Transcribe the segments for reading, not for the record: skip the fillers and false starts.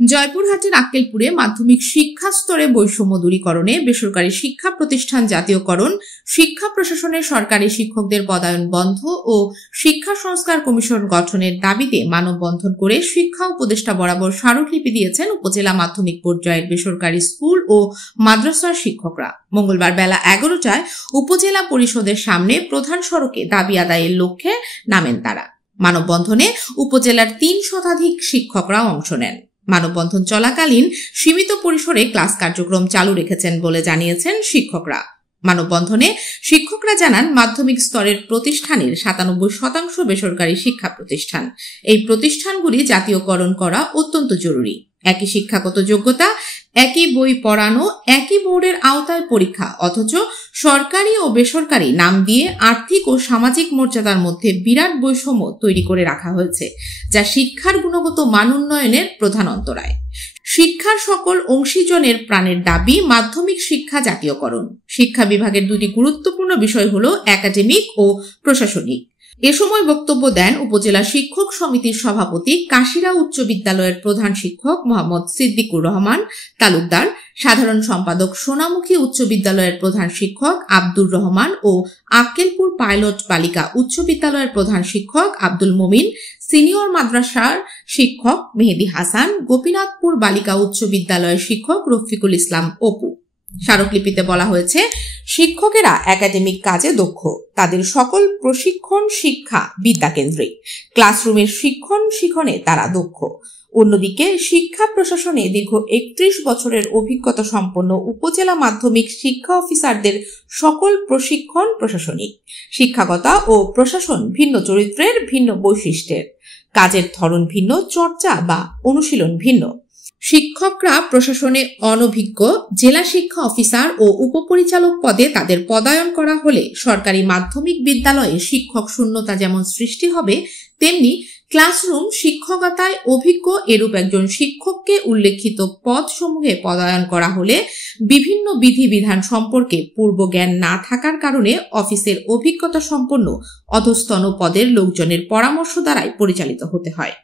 জয়পুরহাটের আক্কেলপুরে মাধ্যমিক শিক্ষা স্তরে বৈষম্য দূরীকরণে বেসরকারি শিক্ষা প্রতিষ্ঠান জাতীয়করণ, শিক্ষা প্রশাসনের সরকারি শিক্ষকদের পদায়ন বন্ধ ও শিক্ষা সংস্কার কমিশন গঠনের দাবিতে মানববন্ধন করে শিক্ষা উপদেষ্টা বরাবর স্মারকলিপি দিয়েছেন উপজেলা মাধ্যমিক পর্যায়ের বেসরকারি স্কুল ও মাদ্রাসার শিক্ষকরা। মঙ্গলবার বেলা 11টায় উপজেলা পরিষদের সামনে প্রধান সড়কে দাবি আদায়ের লক্ষ্যে নামেন তারা। মানববন্ধনে উপজেলার 3 শতাধিক শিক্ষকরা অংশ নেন। মানববন্ধন চলাকালীন সীমিত পরিসরে ক্লাস কার্যক্রম চালু রেখেছেন বলে জানিয়েছেন শিক্ষকরা। মানববন্ধনে শিক্ষকরা জানান, মাধ্যমিক স্তরের প্রতিষ্ঠানের 97% বেসরকারি শিক্ষা প্রতিষ্ঠান। এই প্রতিষ্ঠানগুলি জাতীয়করণ করা অত্যন্ত জরুরি। একই শিক্ষাগত যোগ্যতা, একই বই পড়ানো, একই বোর্ডের আওতায় পরীক্ষা, অথচ সরকারি ও বেসরকারি নাম দিয়ে আর্থিক ও সামাজিক মর্যাদার মধ্যে বিরাট বৈষম্য তৈরি করে রাখা হয়েছে, যা শিক্ষার গুণগত মান উন্নয়নের প্রধান অন্তরায়। শিক্ষার সকল অংশীজনের প্রাণের দাবি মাধ্যমিক শিক্ষা জাতীয়করণ। শিক্ষা বিভাগের 2টি গুরুত্বপূর্ণ বিষয় হল একাডেমিক ও প্রশাসনিক। এ সময় বক্তব্য দেন উপজেলা শিক্ষক সমিতির সভাপতি, কাশিরা উচ্চ বিদ্যালয়ের প্রধান শিক্ষক মোহাম্মদ সিদ্দিকুর রহমান তালুকদার, সাধারণ সম্পাদক সোনামুখী উচ্চ বিদ্যালয়ের প্রধান শিক্ষক আব্দুর রহমান ও আক্কেলপুর পাইলট বালিকা উচ্চ বিদ্যালয়ের প্রধান শিক্ষক আব্দুল মমিন, সিনিয়র মাদ্রাসার শিক্ষক মেহেদি হাসান, গোপীনাথপুর বালিকা উচ্চ বিদ্যালয়ের শিক্ষক রফিকুল ইসলাম অপু। স্মারকলিপিতে বলা হয়েছে, শিক্ষকেরা একাডেমিক কাজে দক্ষ, তাদের সকল প্রশিক্ষণ শিক্ষা বিদ্যাকেন্দ্রিক, ক্লাসরুমের শিক্ষণে তারা দক্ষ। অন্যদিকে শিক্ষা প্রশাসনে দীর্ঘ 31 বছরের অভিজ্ঞতা সম্পন্ন উপজেলা মাধ্যমিক শিক্ষা অফিসারদের সকল প্রশিক্ষণ প্রশাসনিক, শিক্ষাকতা ও প্রশাসন ভিন্ন চরিত্রের, ভিন্ন বৈশিষ্ট্যের, কাজের ধরন ভিন্ন, চর্চা বা অনুশীলন ভিন্ন। শিক্ষকরা প্রশাসনে অনভিজ্ঞ। জেলা শিক্ষা অফিসার ও উপপরিচালক পদে তাদের পদায়ন করা হলে সরকারি মাধ্যমিক বিদ্যালয়ে শিক্ষক শূন্যতা যেমন সৃষ্টি হবে, তেমনি ক্লাসরুম শিক্ষকতায় অভিজ্ঞ এরূপ একজন শিক্ষককে উল্লেখিত পদসমূহে পদায়ন করা হলে বিভিন্ন বিধিবিধান সম্পর্কে পূর্ব জ্ঞান না থাকার কারণে অফিসের অভিজ্ঞতা সম্পন্ন অধস্তন পদের লোকজনের পরামর্শ দ্বারাই পরিচালিত হতে হয়।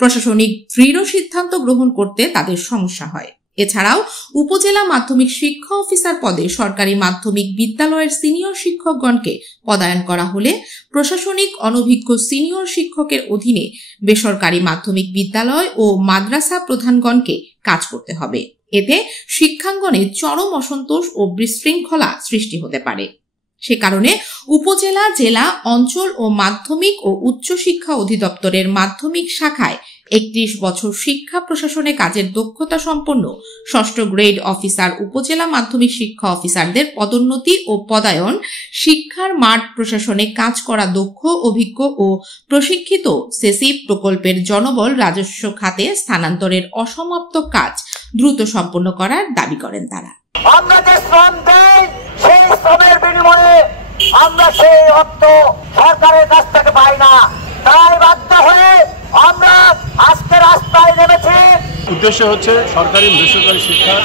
প্রশাসনিক দৃঢ় সিদ্ধান্ত গ্রহণ করতে তাদের সমস্যা হয়। এছাড়াও উপজেলা মাধ্যমিক শিক্ষা অফিসার পদে সরকারি মাধ্যমিক বিদ্যালয়ের সিনিয়র শিক্ষকগণকে পদায়ন করা হলে প্রশাসনিক অনভিজ্ঞ সিনিয়র শিক্ষকের অধীনে বেসরকারি মাধ্যমিক বিদ্যালয় ও মাদ্রাসা প্রধানগণকে কাজ করতে হবে। এতে শিক্ষাঙ্গনে চরম অসন্তোষ ও বিশৃঙ্খলা সৃষ্টি হতে পারে। সে কারণে উপজেলা, জেলা, অঞ্চল ও মাধ্যমিক ও উচ্চ শিক্ষা অধিদপ্তরের মাধ্যমিক শাখায় 31 বছর শিক্ষা প্রশাসনে কাজের দক্ষতা সম্পন্ন 6ষ্ঠ গ্রেড অফিসার উপজেলা মাধ্যমিক শিক্ষা অফিসারদের পদোন্নতি ও পদায়ন, শিক্ষার মাঠ প্রশাসনে কাজ করা দক্ষ, অভিজ্ঞ ও প্রশিক্ষিত সেসিভ প্রকল্পের জনবল রাজস্ব খাতে স্থানান্তরের অসমাপ্ত কাজ দ্রুত সম্পন্ন করার দাবি করেন তারা। আমরা যে শ্রম দেই, সেই শ্রমের বিনিময়ে আমরা সেই অর্থ সরকারের কাছ থেকে পাই না। তাই বাধ্য হয়ে আমরা আজকে রাস্তায় নেমেছি। উদ্দেশ্য হচ্ছে সরকারি বেসরকারি শিক্ষার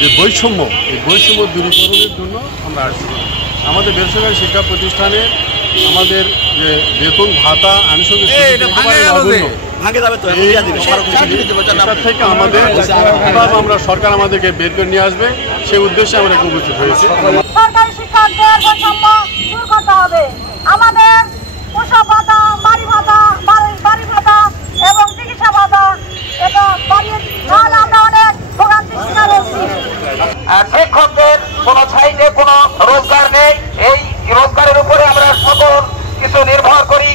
যে বৈষম্য, এই বৈষম্য দূরীকরণের জন্য আমরা আসছি। আমাদের বেসরকারি শিক্ষা প্রতিষ্ঠানে আমাদের যে বেতন ভাতা আনুষঙ্গিক থেকে আমাদের আমরা সরকার আমাদেরকে বের করে নিয়ে আসবে, সেই উদ্দেশ্যে আমরা উপস্থিত হয়েছি। সরকারি শিক্ষকদের বৈষম্য দূর করতে হবে। আমাদের পোশাক ভাতা, বাড়ি ভাতা এবং চিকিৎসা ভাতা এটা বাড়িয়ে তাহলে আমরা অনেক ভোগান্তির শিকার হচ্ছি। শিক্ষকদের কোন সাইডে কোন রোজগার নেই, এই রোজগারের উপরে আমরা সকল কিছু নির্ভর করি।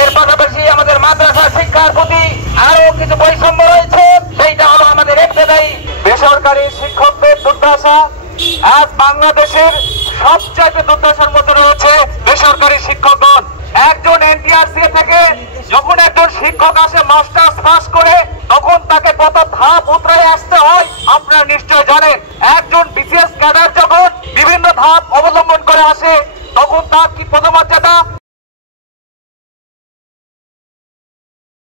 এর পাশাপাশি আমাদের মাদ্রাসা শিক্ষার প্রতি আরো কিছু বৈষম্য রয়েছে, সেইটা হলো আমাদের ইবতেদায়ী। বেসরকারি শিক্ষকদের দুর্দশা আজ বাংলাদেশের সবচাইতে দুর্দশার মধ্যে রয়েছে বেসরকারি শিক্ষকগণ। একজন এনটিআরসি থেকে যখন একজন শিক্ষক আসে মাস্টার্স পাস করে, তখন তাকে কত ধাপ উতরায় আসতে হয় আপনারা নিশ্চয় জানেন।